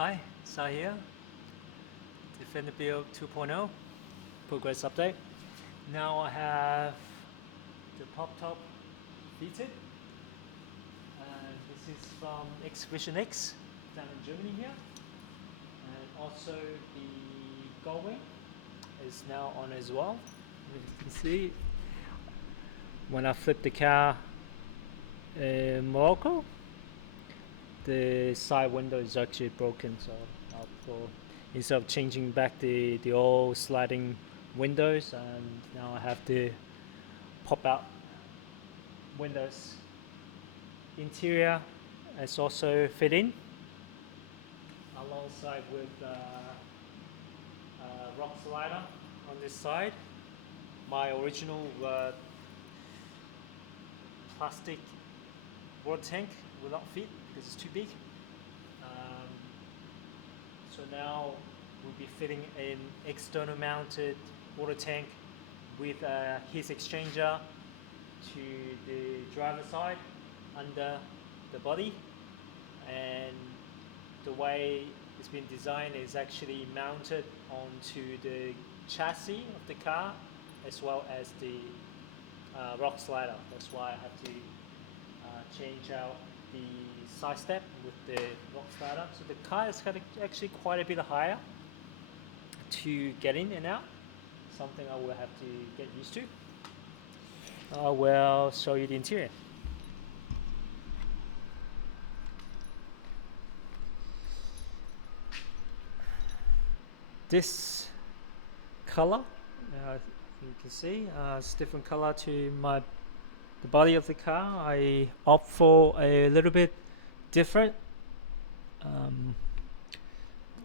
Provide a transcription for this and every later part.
Hi, Sai here. Defender Build 2.0 progress update. Now I have the pop top fitted, and this is from Exhibition X down in Germany here. And also the gull wing is now on as well. As you can see, when I flip the car in Morocco, the side window is actually broken, so I'll go instead of changing back the old sliding windows, and now I have the pop out windows. Interior is also fit in alongside with rock slider on this side. My original plastic water tank will not fit because it's too big. So now we'll be fitting an external mounted water tank with a heat exchanger to the driver's side under the body, and the way it's been designed is actually mounted onto the chassis of the car as well as the rock slider. That's why I have to change out the side step with the rock slider. So the car is actually quite a bit higher to get in and out, something I will have to get used to. I will show you the interior. This color, you can see, it's different color to the body of the car. I opt for a little bit different,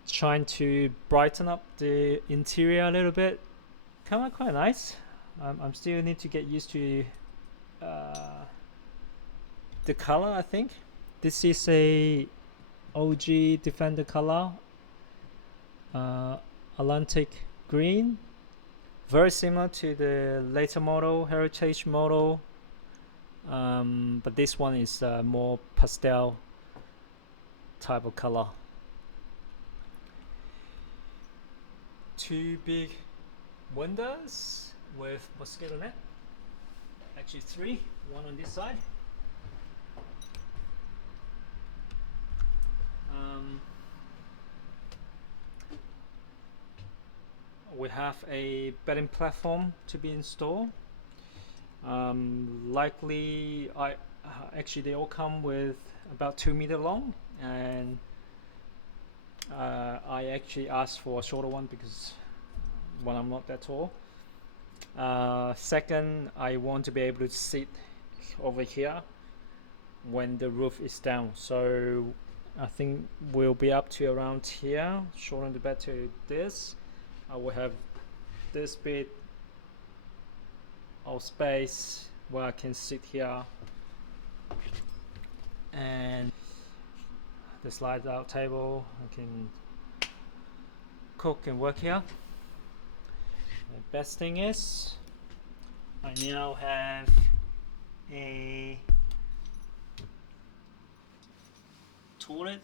trying to brighten up the interior a little bit. Come out quite nice. I'm still need to get used to the color. I think this is a OG Defender color, Atlantic green, very similar to the later model, Heritage model, but this one is more pastel type of color. Two big windows with mosquito net, actually three, one on this side. We have a bedding platform to be installed. Likely, actually they all come with about 2 meter long, and I actually asked for a shorter one because one, I'm not that tall. Second, I want to be able to sit over here when the roof is down, so I think we'll be up to around here, shorten the bed to this. I will have this bit of space where I can sit here, and the slide out table, I can cook and work here. The best thing is I now have a toilet,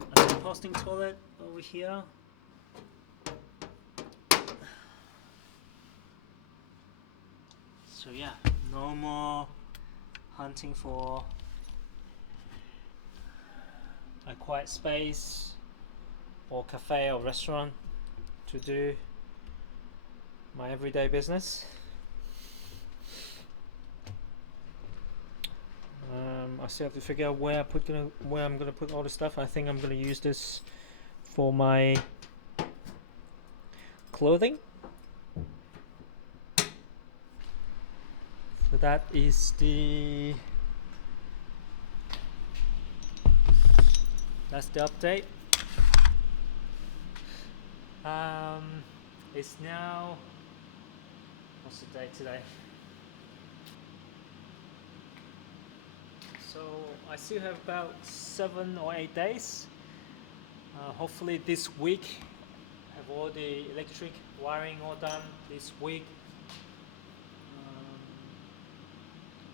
a composting toilet over here. So yeah, no more hunting for a quiet space or cafe or restaurant to do my everyday business. I still have to figure out where I'm gonna put all the stuff. I think I'm gonna use this for my clothing. So that is that's the update. It's now, what's the date today? So I still have about 7 or 8 days. Hopefully this week, have all the electric wiring all done this week.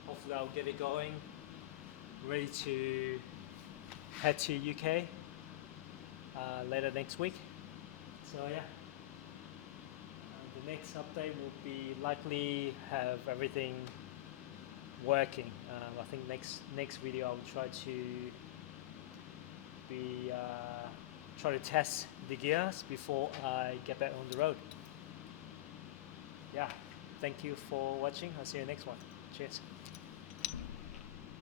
Hopefully I'll get it going ready to head to UK later next week. So yeah, the next update will be likely have everything working. I think next video I will try to try to test the gears before I get back on the road. Yeah, thank you for watching. I'll see you next one. Cheers.